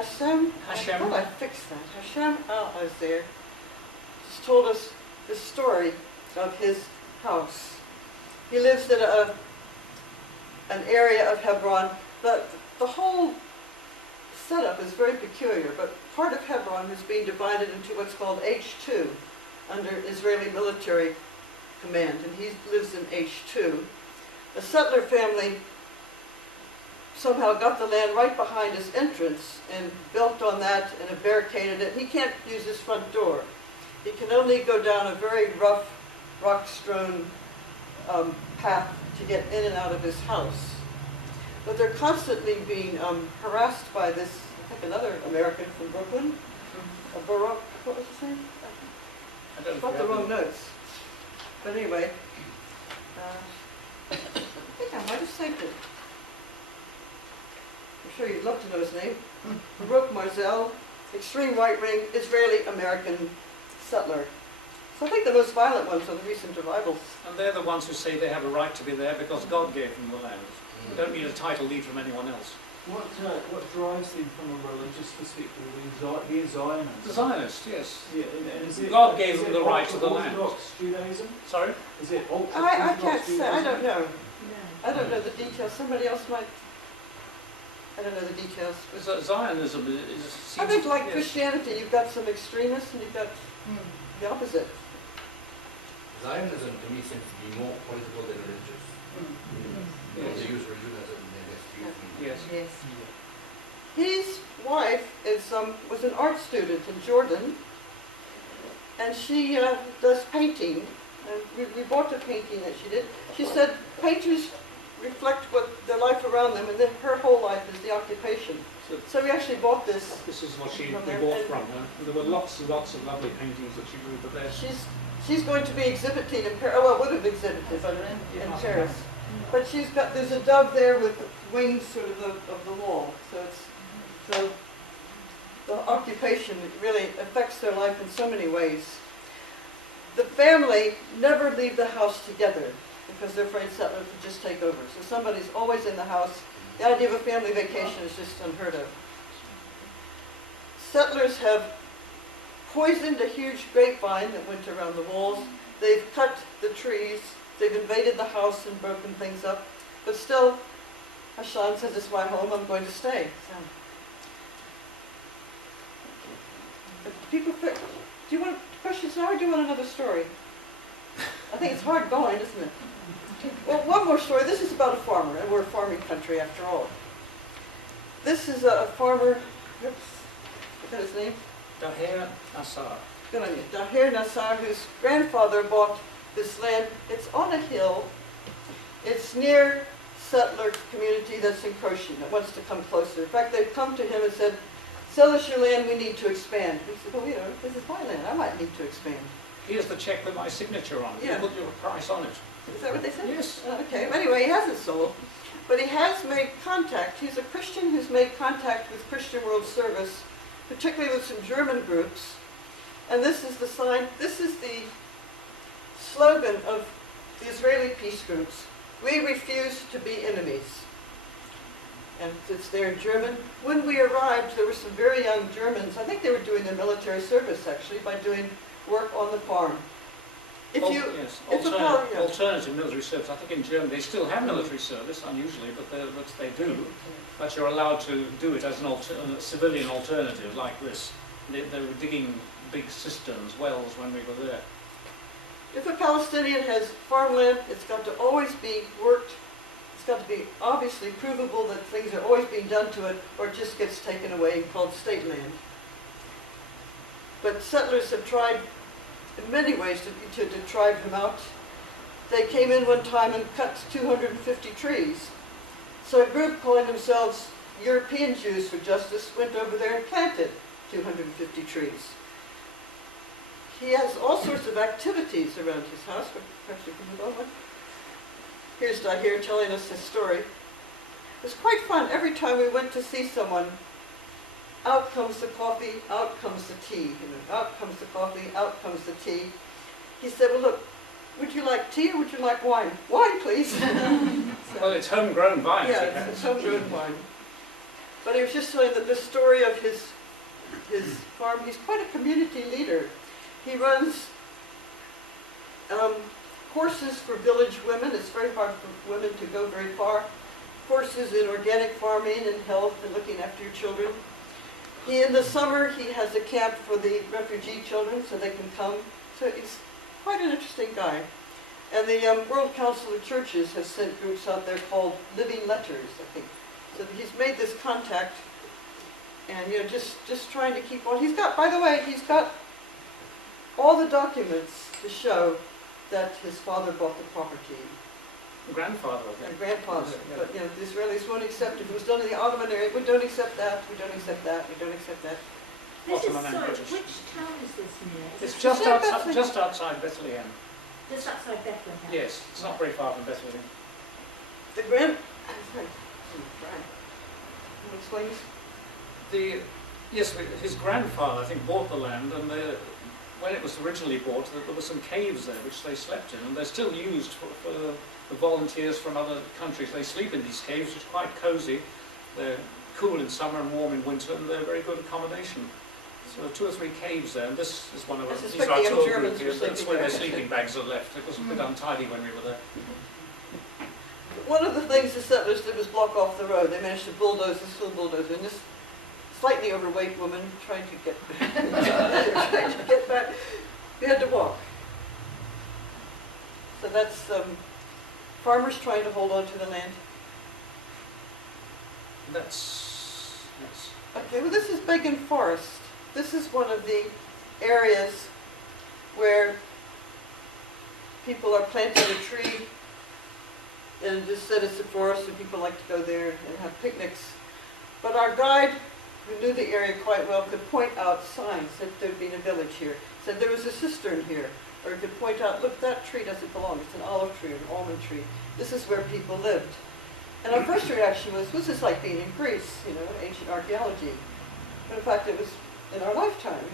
Hashem. Hashem. I thought I fixed that. Hashem al-Azir just told us the story of his house. He lives in an area of Hebron. The whole setup is very peculiar, but part of Hebron is being divided into what's called H2 under Israeli military command, and he lives in H2. A settler family somehow got the land right behind his entrance and built on that and barricaded it. He can't use his front door. He can only go down a very rough, rock-strewn path to get in and out of his house. But they're constantly being harassed by this, I think another American from Brooklyn, Baruch, what was his name? I don't Got the know. wrong notes. But anyway, I think I might have saved it. I'm sure you'd love to know his name. Baruch Marzel, extreme right-wing Israeli-American settler. So I think the most violent ones are the recent revivals. And they're the ones who say they have a right to be there because God gave them the land. They don't need a title deed from anyone else. What drives him from a religious perspective? He is Zionist. The Zionist, yes. Yeah, and is it, God gave is them it the right to the land. Orthodox Judaism? Sorry? Is it Orthodox I can't say, Judaism? I don't know. I don't know the details. Somebody else might. I don't know the details. Zionism is... I think like yes. Christianity, you've got some extremists and you've got the opposite. Zionism to me seems to be more political than religious. Yes. They use religion as an excuse. Yes. Yes. His wife was an art student in Jordan, and she does painting. And we bought a painting that she did. She said painters reflect what their life around them, and then her whole life is the occupation. So we actually bought this. This is what we From there. bought from her. And there were lots and lots of lovely paintings that she drew, but they're... She's going to be exhibiting in Paris. Well, would have exhibited but in Paris. But there's a dove there with wings sort of the wall. So the occupation really affects their life in so many ways. The family never leave the house together because they're afraid settlers would just take over. So somebody's always in the house. The idea of a family vacation is just unheard of. Settlers have poisoned a huge grapevine that went around the walls. They've cut the trees. They've invaded the house and broken things up. But still, Hashan says, it's my home, I'm going to stay. So. People, do you want questions now or do you want another story? I think it's hard going, isn't it? Well, one more story. This is about a farmer, and we're a farming country after all. This is a farmer, oops, is that his name? Daher Nassar. Good on you. Daher Nassar, whose grandfather bought this land. It's on a hill. It's near settler community that's encroaching, that wants to come closer. In fact, they've come to him and said, sell us your land, we need to expand. He said, well, this is my land, I might need to expand. Here's the check with my signature on it. Yeah. You put your price on it. Is that what they said? Yes. Okay, well, anyway, he hasn't sold, but he has made contact. He's a Christian who's made contact with Christian World Service, particularly with some German groups. And this is the sign, this is the slogan of the Israeli peace groups. We refuse to be enemies. And it's there in German. When we arrived, there were some very young Germans. I think they were doing their military service, actually, by doing work on the farm. If you, yes. if Alternative military service. I think in Germany they still have military service, unusually, but they do. But you're allowed to do it as a civilian alternative, like this. They were digging big cisterns, wells, when we were there. If a Palestinian has farmland, it's got to always be worked. It's got to be obviously provable that things are always being done to it, or it just gets taken away and called state land. But settlers have tried in many ways to drive him out. They came in one time and cut 250 trees. So a group calling themselves European Jews for Justice went over there and planted 250 trees. He has all sorts of activities around his house. Perhaps you can move on. Here's Daher telling us his story. It was quite fun. Every time we went to see someone, out comes the coffee, out comes the tea. Out comes the coffee, out comes the tea. He said, well, look, would you like tea or would you like wine? Wine, please. Well, it's homegrown vine. Yeah, it's homegrown wine. But he was just telling that the story of his farm. He's quite a community leader. He runs courses for village women. It's very hard for women to go very far. Courses in organic farming and health and looking after your children. In the summer, he has a camp for the refugee children so they can come. So he's quite an interesting guy. And the World Council of Churches has sent groups out there called Living Letters, I think. So he's made this contact, and just trying to keep on. He's got, by the way, he's got all the documents to show that his father bought the property. Grandfather, I And think. grandfather. Yeah. But the Israelis won't accept, if it was done in the Ottoman area, we don't accept that, we don't accept that, we don't accept that. This is, Ottoman and sorry, British. which town is this near? Is It's it just Yeah, outside, Bethlehem. just outside Bethlehem. just outside Bethlehem? Yes, it's not very far from Bethlehem. The sorry, Brian, can you explain this? Yes, his grandfather, I think, bought the land, and when it was originally bought, there were some caves there which they slept in, and they're still used for the volunteers from other countries. They sleep in these caves, which are quite cosy. They're cool in summer and warm in winter, and they're very good accommodation. So there are 2 or 3 caves there, and this is one of I them. These suspect are our the young tour Germans group here. were That's sleeping where their there. sleeping bags are left. It was a bit untidy when we were there. One of the things the settlers did was block off the road. They managed to bulldoze this little bulldozer, and this slightly overweight woman trying to get back. We had to walk. So that's farmers trying to hold on to the land. Yes. Okay, well this is Beacon Forest. This is one of the areas where people are planting a tree and just said it's a forest and people like to go there and have picnics. But our guide, who knew the area quite well, could point out signs that there'd been a village here. Said there was a cistern here. Or could point out, look, that tree doesn't belong. It's an olive tree or an almond tree. This is where people lived. And our first reaction was this like being in Greece, ancient archaeology? But in fact, it was in our lifetime.